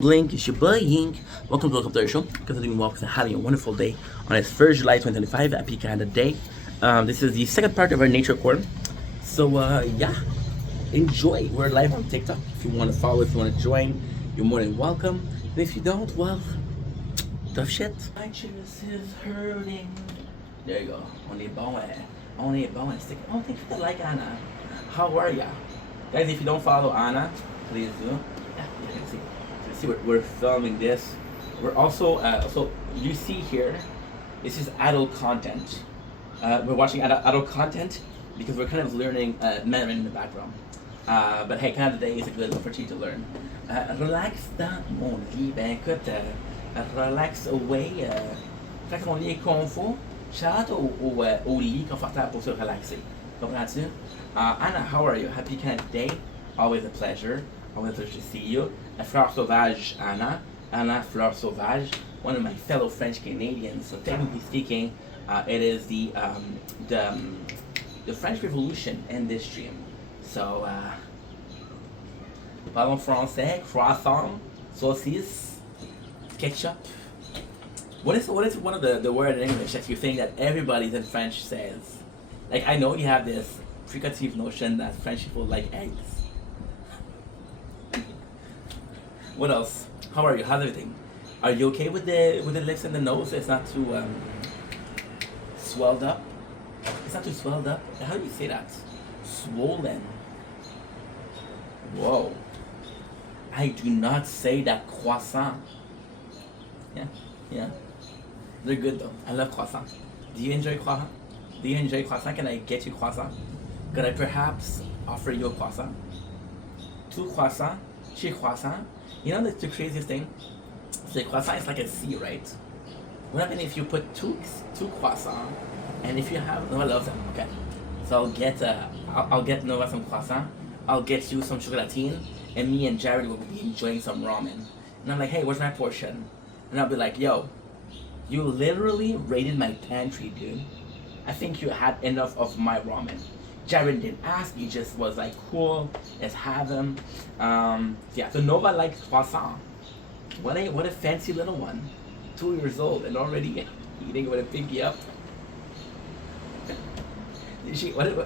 Blink, it's your boy Yink. Welcome to our show. Continuing walks and having a wonderful day on this 1st July 2025. Happy Canada Day. This is the second part of our nature corner. So, yeah, enjoy. We're live on TikTok. If you want to follow, if you want to join, you're more than welcome. And if you don't, well, tough shit. My chest is hurting. There you go. On est bon, on est bon. Oh, thank you for the like, Anna. How are ya? Guys, if you don't follow Anna, please do. Yeah, you can see. See, we're filming this. We're also you see here, this is adult content. We're watching adult content because we're kind of learning Mandarin in the background. But hey, Canada Day is a good opportunity to learn. Relax dans mon lit. Ben écoute, relax away. Fait ton lit est confort. Shout au lit confortable pour se relaxer. Comprends-tu? Anna, how are you? Happy Canada Day. Always a pleasure. Always a pleasure to see you. Fleur Sauvage, Anna Fleur Sauvage, one of my fellow French Canadians. So technically speaking, it is the French Revolution in this stream. So, parlons français, croissant, saucisse, ketchup. What is one of the word in English that you think that everybody in French says? Like, I know you have this preconceived notion that French people like eggs. What else? How are you? How's everything? Are you okay with the lips and the nose? It's not too swelled up. It's not too swelled up. How do you say that? Swollen. Whoa. I do not say that croissant. Yeah. They're good though. I love croissant. Do you enjoy croissant? Do you enjoy croissant? Can I get you croissant? Could I perhaps offer you a croissant? Two croissants? Chez croissant? You know the craziest thing? The croissant is like a C, right? What happens if you put two croissants, and if you have Nova loves them, okay? So I'll get Nova some croissant, I'll get you some chocolatine, and me and Jared will be enjoying some ramen. And I'm like, hey, where's my portion? And I'll be like, yo, you literally raided my pantry, dude. I think you had enough of my ramen. Jared didn't ask, he just was like, cool, let's have them. Yeah, so Nova likes croissant. What a fancy little one. 2 years old and already eating with a pinky up.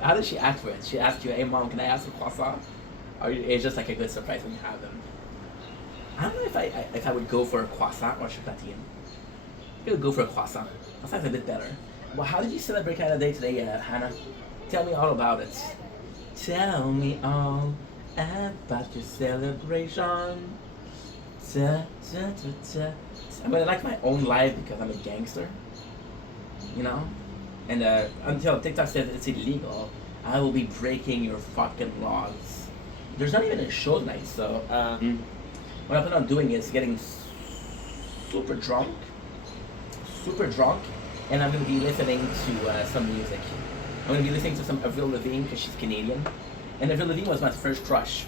How did she ask for it? She asked you, hey mom, can I ask for croissant? Or it's just like a good surprise when you have them. I don't know if I would go for a croissant or chocolatine. I would go for a croissant. That sounds a bit better. Well, how did you celebrate Canada Day today, Hannah? Tell me all about it. Tell me all about your celebration. I'm gonna like my own life because I'm a gangster. You know? And until TikTok says it's illegal, I will be breaking your fucking laws. There's not even a show tonight, so what I plan on doing is getting super drunk, and I'm gonna be listening to some music. I'm going to be listening to some Avril Lavigne because she's Canadian. And Avril Lavigne was my first crush.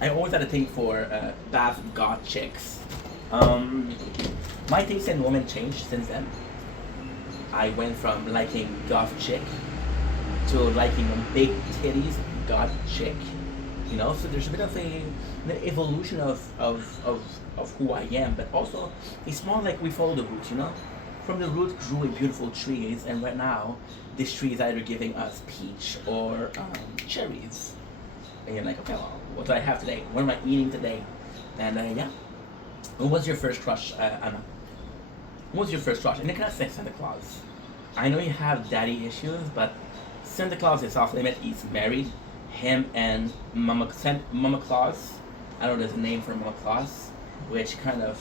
I always had a thing for bath goth chicks. My taste in women changed since then. I went from liking goth chick to liking a big titties goth chick. You know, so there's a bit of an evolution of who I am, but also it's more like we follow the roots, you know? From the root grew a beautiful trees, and right now, this tree is either giving us peach or cherries. And you're like, okay, well, what do I have today? What am I eating today? And yeah. What was your first crush, Anna? What was your first crush? And you cannot say Santa Claus. I know you have daddy issues, but Santa Claus is off limit. He's married. Him and Mama Claus. I don't know the name for Mama Claus, which kind of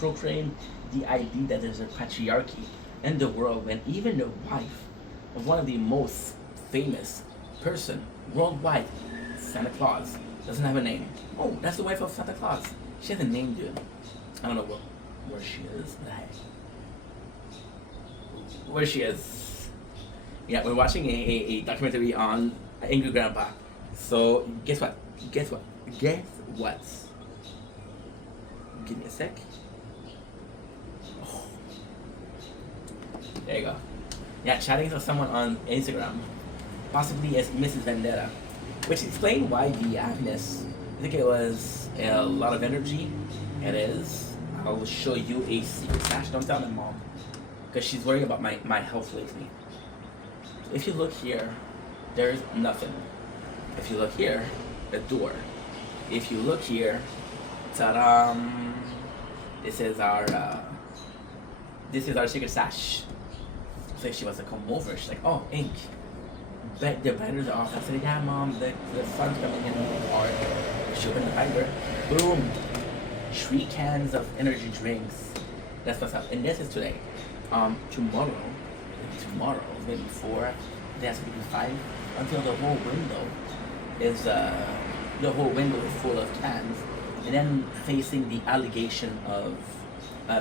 proclaimed the idea that there's a patriarchy in the world when even the wife of one of the most famous person worldwide, Santa Claus, doesn't have a name. Oh, that's the wife of Santa Claus. She has a name, dude. I don't know where she is, but hey. Where she is. Yeah, we're watching a documentary on Angry Grandpa. So, guess what? Guess what? Give me a sec. There you go. Yeah, chatting to someone on Instagram, possibly as Mrs. Vendetta, which explained why the Agnes, I think it was a lot of energy. It is. I'll show you a secret stash. Don't tell my mom, because she's worrying about my health lately. If you look here, there's nothing. If you look here, a door. If you look here, ta-da! This is our secret stash. So if she wants to come over, she's like, oh, ink. But the binders are off. I said, yeah, mom, the sun's coming in hard. She opened the binder. Boom! 3 cans of energy drinks. That's what's up. And this is today. Tomorrow, maybe 4, that's maybe 5, until the whole window is full of cans, and then facing the allegation of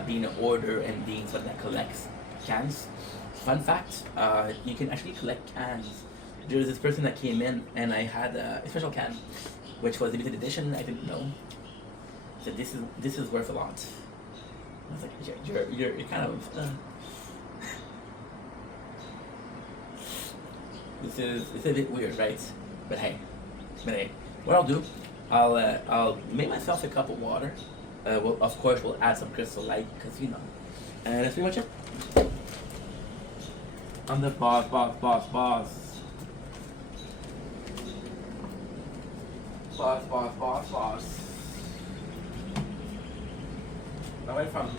being an hoarder and being someone that collects cans. Fun fact, you can actually collect cans. There was this person that came in, and I had a special can, which was limited edition. I didn't know. So this is worth a lot. I was like, you're kind of. It's a bit weird, right? But hey, what I'll do, I'll make myself a cup of water. Of course, we'll add some Crystal Light, because you know. And that's pretty much it. I'm the boss. Boss. I went from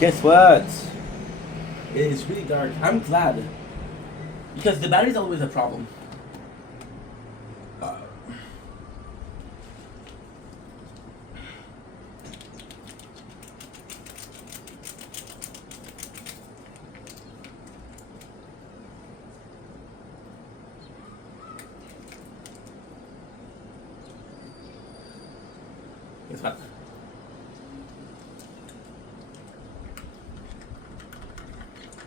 guess what? It is really dark. I'm glad. Because the battery's always a problem. Guess what?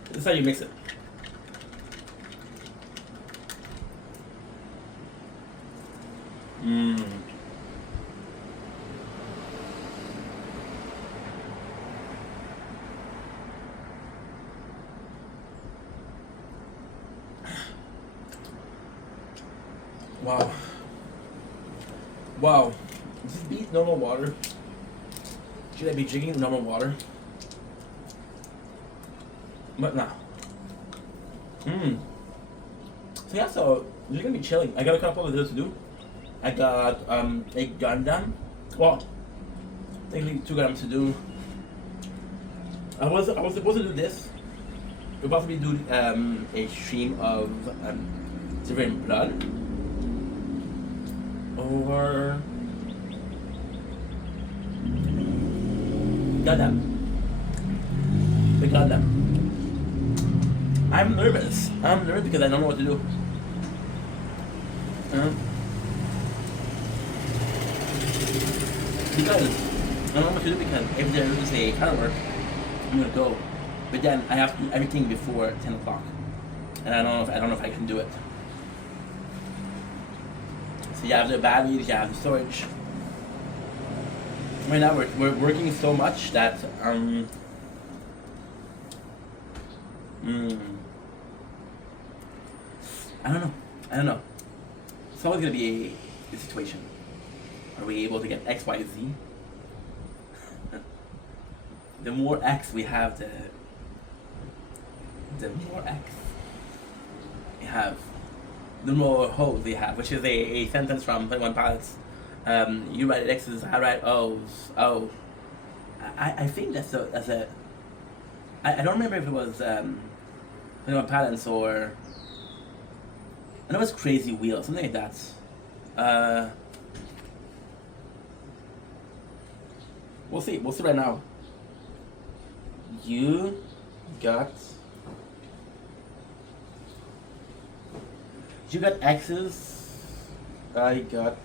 This is how you mix it. Wow. Does this beat normal water? Should I be drinking normal water? But nah. So yeah, so you're gonna be chilling. I got a couple of videos to do. I got a Gundam. Well, technically 2 Gundams to do. I was supposed to do this. We'll possibly do a stream of Silver in Blood. Or Gundam. The Gundam. I'm nervous. Because I don't know what to do. Because I don't know what to do, because if there is a firework, I'm gonna go. But then I have to do everything before 10 o'clock. And I don't know if I can do it. So you have the batteries, you have the storage. Right now we're working so much that I don't know. It's always gonna be a situation. Are we able to get X, Y, Z? The more X we have, the more X we have, the more hoes we have, which is a sentence from 21 Pilots. You write X's, I write O's. Oh, I think that's a. I don't remember if it was 21 Pilots or. I know it was Crazy Wheel, something like that. We'll see right now. You got You got exes. I got.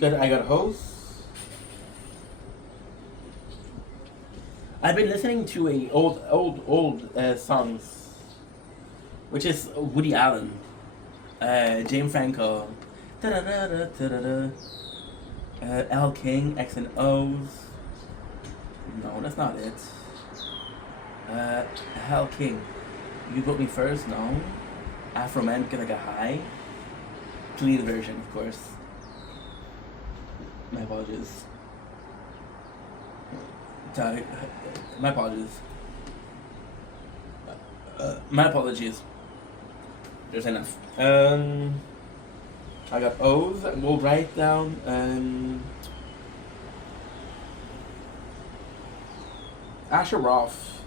I got hoes. I've been listening to a old songs, which is Woody Allen, James Franco, da-da-da-da-da-da-da, Al King, X and O's. No, that's not it. Al King, You Got Me First. No, Afro Man Because I Got High. Clean version, of course. My apologies. My apologies. My apologies. There's enough. I got O's. We'll write down. Asher Roth.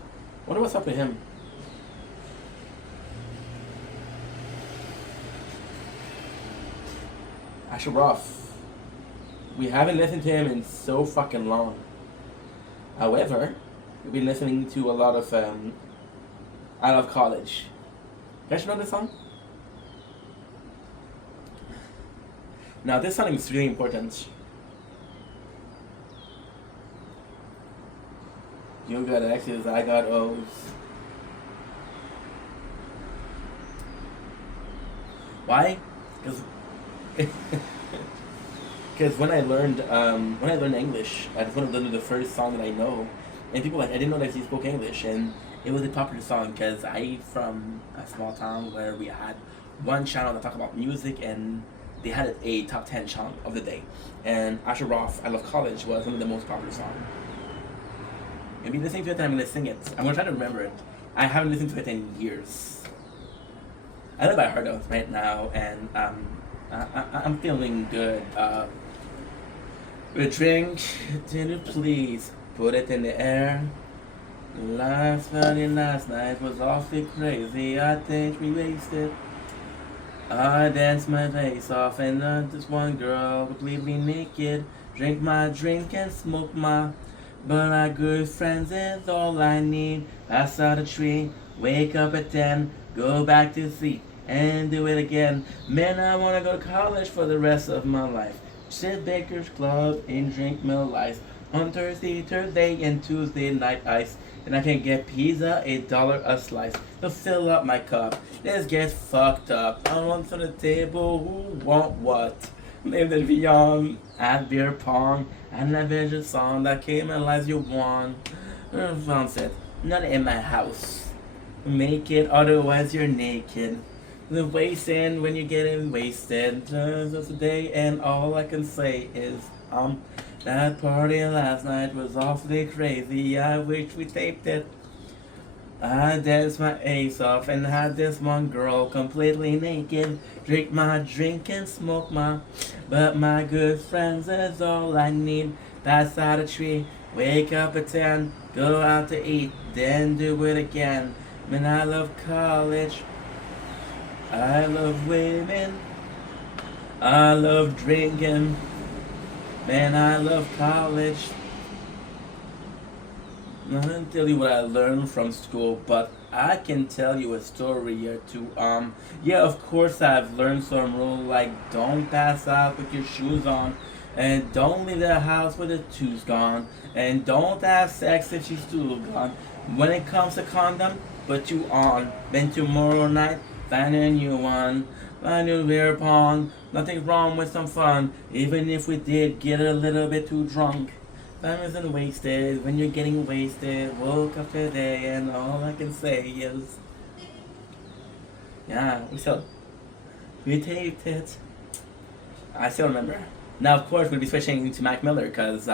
Wonder what's up with him. Asher Roth. We haven't listened to him in so fucking long. However, we've been listening to a lot of I Love College. You guys know this song? Now this song is really important. You got X's, I got O's. Why? Because when I learned English, I just wanted to learn the first song that I know, and people were like, I didn't know that he spoke English, and it was a popular song because I from a small town where we had one channel that talked about music, and they had a top 10 song of the day, and Asher Roth, I Love College was one of the most popular songs. Maybe listening to it and I'm gonna sing it. I'm gonna try to remember it. I haven't listened to it in years. I know by heart though right now, and I'm feeling good. A drink, dinner please, put it in the air. Last night was awfully crazy, I think we wasted. I danced my face off and this one girl completely naked. Drink my drink and smoke my, but our good friends is all I need. Pass out a tree, wake up at 10, go back to sleep and do it again. Man, I wanna go to college for the rest of my life. Sit Baker's Club and drink Miller Ice on Thursday, and Tuesday night ice. And I can get pizza, $1 a slice to fill up my cup. Let's get fucked up. I want on the table, who want what? Live it beyond, at beer pong, and I vision song that came as you want. Found it, not in my house. Make it, otherwise you're naked. The wasting when you're getting wasted. Just a day, and all I can say is, that party last night was awfully crazy. I wish we taped it. I danced my ace off and had this one girl completely naked. Drink my drink and smoke my, but my good friends is all I need. Pass out a tree, wake up at 10, go out to eat, then do it again. Man, I love college. I love women. I love drinking. Man, I love college. I'm not gonna tell you what I learned from school, but I can tell you a story or two. Yeah, of course I've learned some rules like don't pass out with your shoes on, and don't leave the house with the tooth gone, and don't have sex if she's too gone. When it comes to condom, put you on. Then tomorrow night, find a new one. Find a beer pong. Nothing wrong with some fun, even if we did get a little bit too drunk. Time isn't wasted when you're getting wasted. Woke up today and all I can say is, yeah, we taped it. I still remember. Now, of course, we'll be switching to Mac Miller because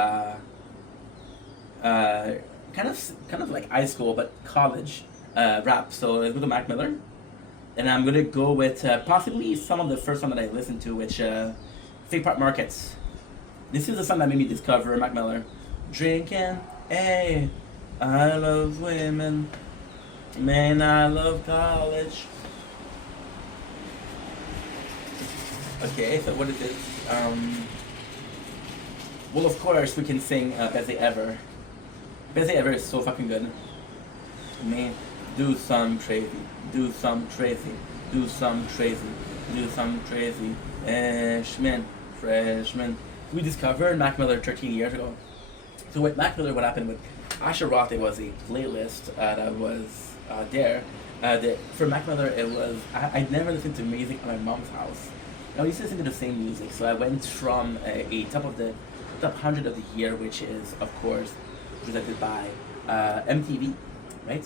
kind of like high school but college rap. So let's go to Mac Miller. And I'm gonna go with possibly some of the first song that I listened to, which Fake Park Markets. This is the song that made me discover Mac Miller. Drinking, hey, I love women, man, I love college. Okay, so what is it? Well, of course we can sing Best Day Ever. Best Day Ever is so fucking good. Man, do some crazy, do some crazy, do some crazy, do some crazy. Freshman. We discovered Mac Miller 13 years ago. So with Mac Miller, what happened with Asher Roth, it was a playlist that was there. For Mac Miller, it was, I'd never listened to music at my mom's house. I used to listen to the same music, so I went from a top 100 of the year, which is, of course, presented by MTV, right?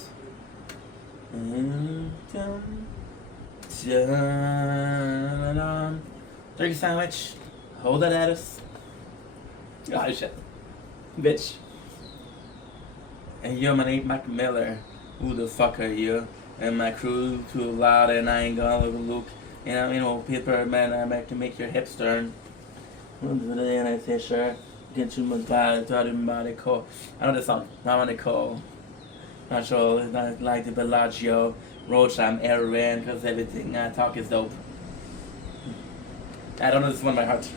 Turkey sandwich, hold the lettuce. Oh shit, bitch. And yo, my name Mac Miller. Who the fuck are you? And my crew too loud, and I ain't gonna look. You know, paper man, I make to make your hips turn. And I say sure, get you much bad, talking about it cool. I know the song. I'm on the call. Not sure, it's not like the Bellagio, Rosham, Aaron, cause everything I talk is dope. I don't know, this is one of my heart.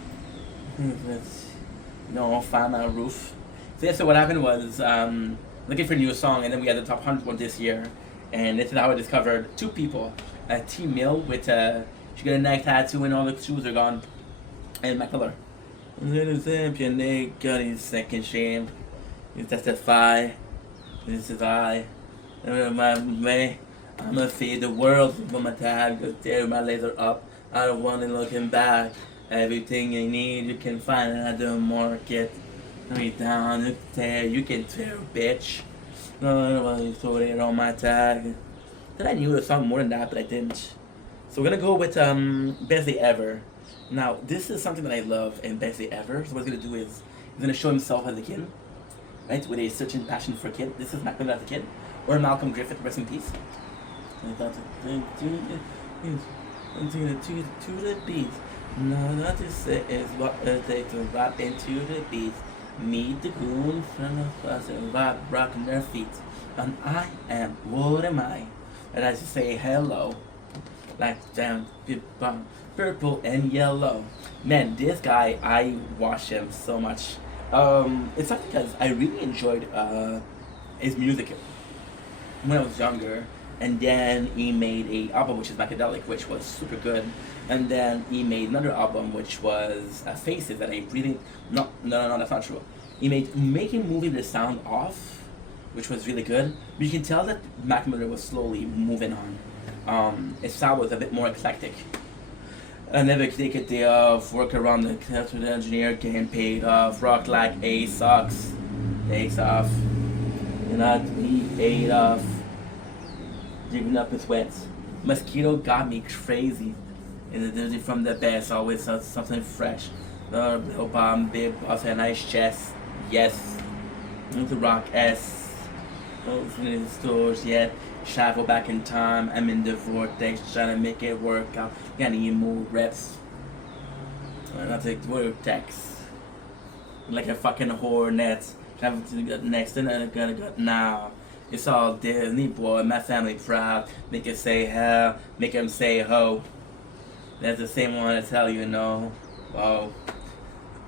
No, find my roof. So yeah, so what happened was, looking for a new song, and then we had the top 100 one this year, and this is how I discovered two people. T Mill with she got a neck tattoo and all the shoes are gone, and Mac Miller. Little champion, they got his second shame. You testify. This is I. My way. I'ma feed the world with my tag. Go tear my laser up. I don't want it looking back. Everything you need you can find at the market. Me down to tear, you can tear, bitch. No, throw it on my tag. Then I knew the song more than that, but I didn't. So we're gonna go with Best Day Ever. Now this is something that I love in Best Day Ever. So what he's gonna do is he's gonna show himself as a kid, right? With a certain passion for a kid. This is Mac Miller as a kid, or Malcolm Griffith, rest in peace. To the beat. No, not to say is what it takes to rap into the beat. Meet the goon from the bus and vibe rocking their feet. And I am, what am I? And I just say hello. Like damn, purple and yellow. Man, this guy, I watch him so much. It's not because I really enjoyed his music when I was younger. And then he made a album which is Macadelic, which was super good. And then he made another album which was Faces that I really no, that's not true. He made Making Movie the Sound Off, which was really good. But you can tell that Mac Miller was slowly moving on. His style was a bit more eclectic. I never take a day off, work around the electrical engineer, getting paid off, rock like A socks, takes off, and not to be paid off. Digging up his sweats. Mosquito got me crazy. And the from the best, always something fresh. The little bomb, big boss, a nice chest. Yes. The rock S. Those in the stores yet. Travel back in time. I'm in the vortex, trying to make it work out. Gotta need more reps. I'll take the vortex. Like a fucking hornet. Travel to the next, and I gotta go now. It's all Disney, boy, my family proud. Make it say hell, make them say ho. That's the same one I tell you no. Oh,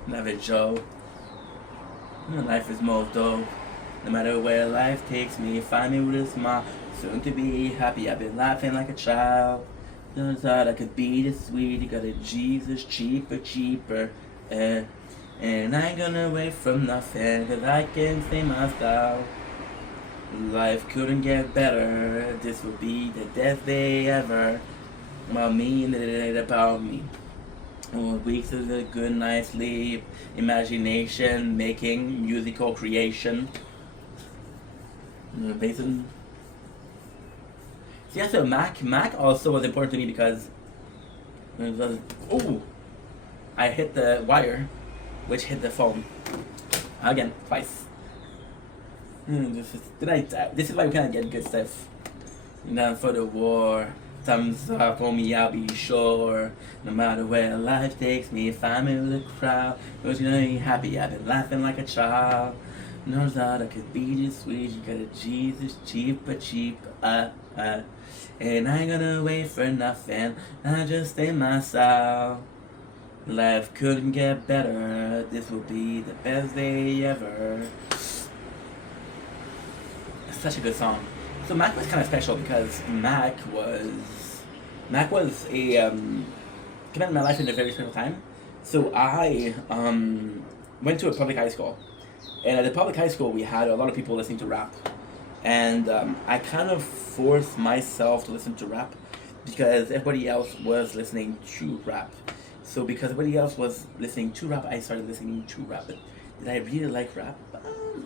never Joe. My life is most dope. No matter where life takes me, find me with a smile. Soon to be happy, I've been laughing like a child. Never thought I could be this sweet. You got a Jesus cheaper. And I ain't gonna wait from nothing, cause I can say my style. Life couldn't get better. This will be the best day ever. About me and it about me. Weeks of a good night's sleep, imagination, making musical creation. Basically. So yeah, so Mac also was important to me because I hit the wire, which hit the phone again twice. This is why we kind of get good stuff. Down for the war, thumbs up on me, I'll be sure. No matter where life takes me, find me with a crowd. Who's gonna be happy? I've been laughing like a child. No doubt I could be this sweet. You got a Jesus cheaper. And I ain't gonna wait for nothing. I just stay myself. Life couldn't get better. This will be the best day ever. Such a good song. So Mac was kind of special because Mac was a came into my life in a very special time. So I went to a public high school, and at the public high school we had a lot of people listening to rap, and I kind of forced myself to listen to rap because everybody else was listening to rap. So because everybody else was listening to rap, I started listening to rap. But did I really like rap?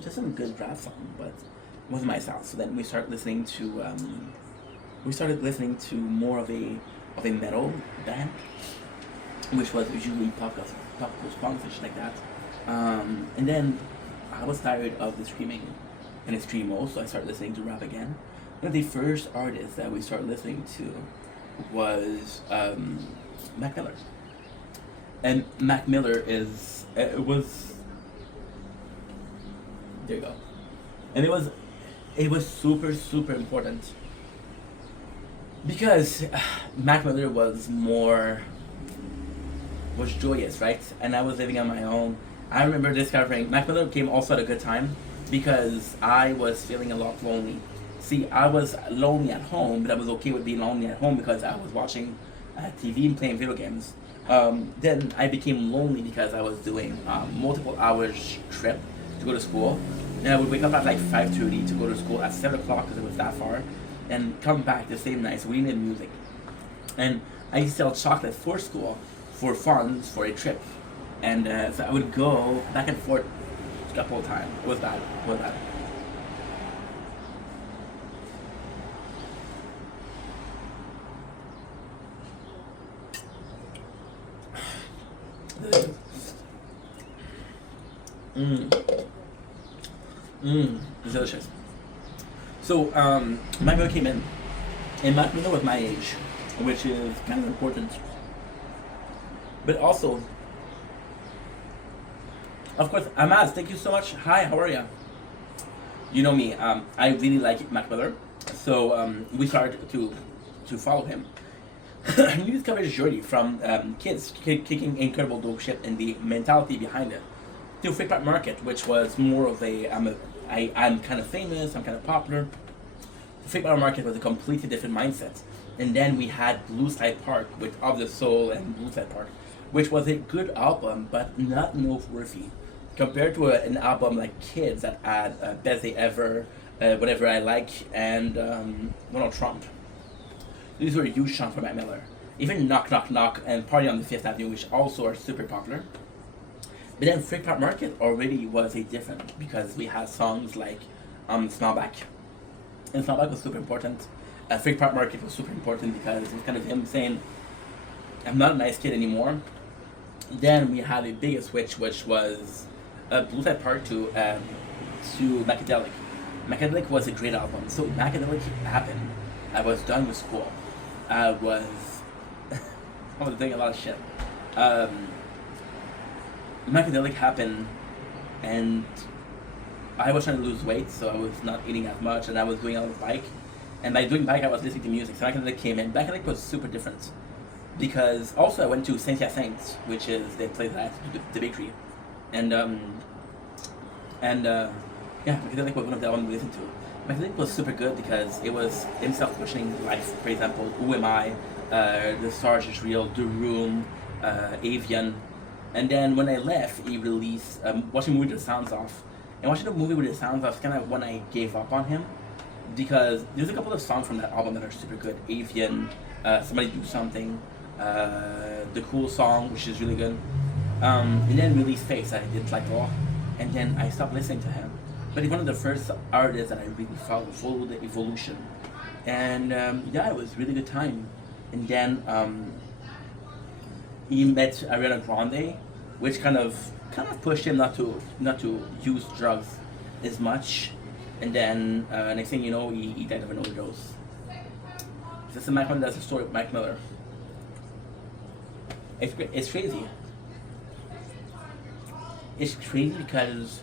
Just some good rap song, but it wasn't my style. So then we started listening to more of a metal band, which was usually pop songs and shit like that. And then I was tired of the screaming and the screamo, so I started listening to rap again. One of the first artists that we started listening to was Mac Miller. And Mac Miller was there you go. And it was super super important because Mac Miller was joyous, right? And I was living on my own. I remember discovering Mac Miller came also at a good time because I was feeling a lot lonely. See, I was lonely at home, but I was okay with being lonely at home because I was watching TV and playing video games. Then I became lonely because I was doing multiple hours trip to go to school. And I would wake up at like 5:30 to go to school at 7 o'clock because it was that far, and come back the same night. So we needed music. And I used to sell chocolate for school, for funds, for a trip. And so I would go back and forth a couple of times. It was bad. It was bad. It's delicious. So, Mac Miller came in, and Mac Miller was my age, which is kind of important. But also, of course, Amaz, thank you so much. Hi, how are you? You know me, I really like Mac Miller, so we started to follow him. We discovered his journey from kids kicking incredible dope shit and the mentality behind it, to Freak Part Market, which was more of I'm kind of famous, I'm kind of popular. Freak Part Market was a completely different mindset. And then we had Blue Side Park with Of the Soul and Blue Side Park, which was a good album, but not noteworthy. Compared to an album like Kids that had Best Day Ever, Whatever I Like, and Donald Trump. These were huge songs for Mac Miller. Even Knock Knock Knock and Party on the Fifth Avenue, which also are super popular. But then Freak Part Market already was a different, because we had songs like Smellback. And Smellback was super important. Freak Part Market was super important because it was kind of him saying, I'm not a nice kid anymore. Then we had a bigger switch, which was Blue Side Park to Macadelic. Macadelic was a great album. So Macadelic happened. I was done with school. I was doing a lot of shit. Macadelic happened, and I was trying to lose weight, so I was not eating as much, and I was doing a lot of bike. And by doing bike, I was listening to music. So Macadelic came in. Macadelic was super different, because also I went to Saint Hyacinthe, which is the place that I had to do the bakery, and Macadelic was one of the albums we listened to. Macadelic was super good because it was himself questioning life. For example, Who Am I? The Stars Is Real, The Room, Avian. And then when I left, he released watching a movie with the sounds off. And watching the movie with the sounds off is kind of when I gave up on him, because there's a couple of songs from that album that are super good. Avian, Somebody Do Something, the Cool Song, which is really good. And then released Face that I didn't like at all. And then I stopped listening to him. But he's one of the first artists that I really followed the evolution. And it was a really good time. And then he met Ariana Grande, which kind of pushed him not to use drugs as much. And then next thing you know, he died of an overdose. This is Mac Miller. That's the story of Mac Miller. It's crazy. It's crazy because,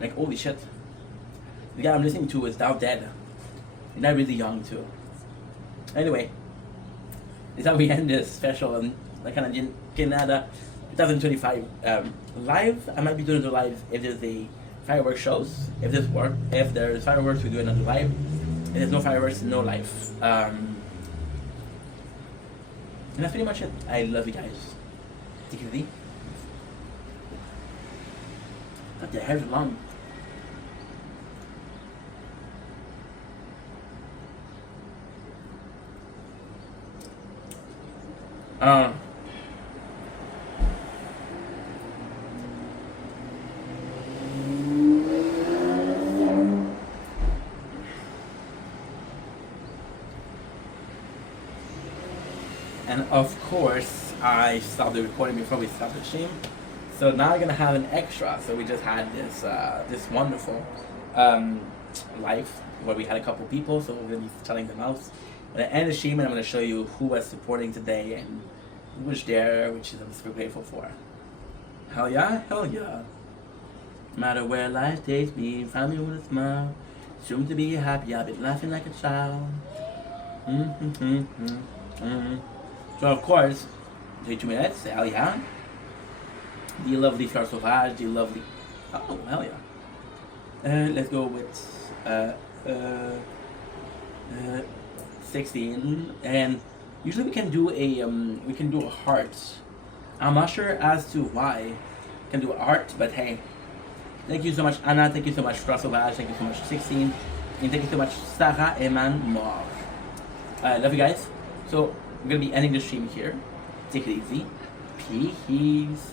like, holy shit, the guy I'm listening to is now dead. He's not really young too. Anyway, this is how we end this special and Canada 2025 live. I might be doing the live if there's a fireworks shows. If there's fireworks, we do another live. If there's no fireworks, no live. And that's pretty much it. I love you guys. Take it easy. But the hair's long. And of course, I stopped the recording before we stopped the stream. So now we're gonna have an extra. So we just had this wonderful live where we had a couple people. So we're gonna be telling them out. At the end of the stream, I'm gonna show you who was supporting today and who was there, which I'm super grateful for. Hell yeah, hell yeah. No matter where life takes me, find me with a smile. Soon to be happy, I've been laughing like a child. So of course, 32 minutes, hell yeah. The lovely Fleur Sauvage, the lovely... Oh, hell yeah. Let's go with 16. And usually we can do a heart. I'm not sure as to why we can do a heart, but hey. Thank you so much, Anna. Thank you so much, Fleur Sauvage. Thank you so much, 16. And thank you so much, Sarah Eman Mor. Love you guys. So, I'm going to be ending the stream here. Take it easy. Peace.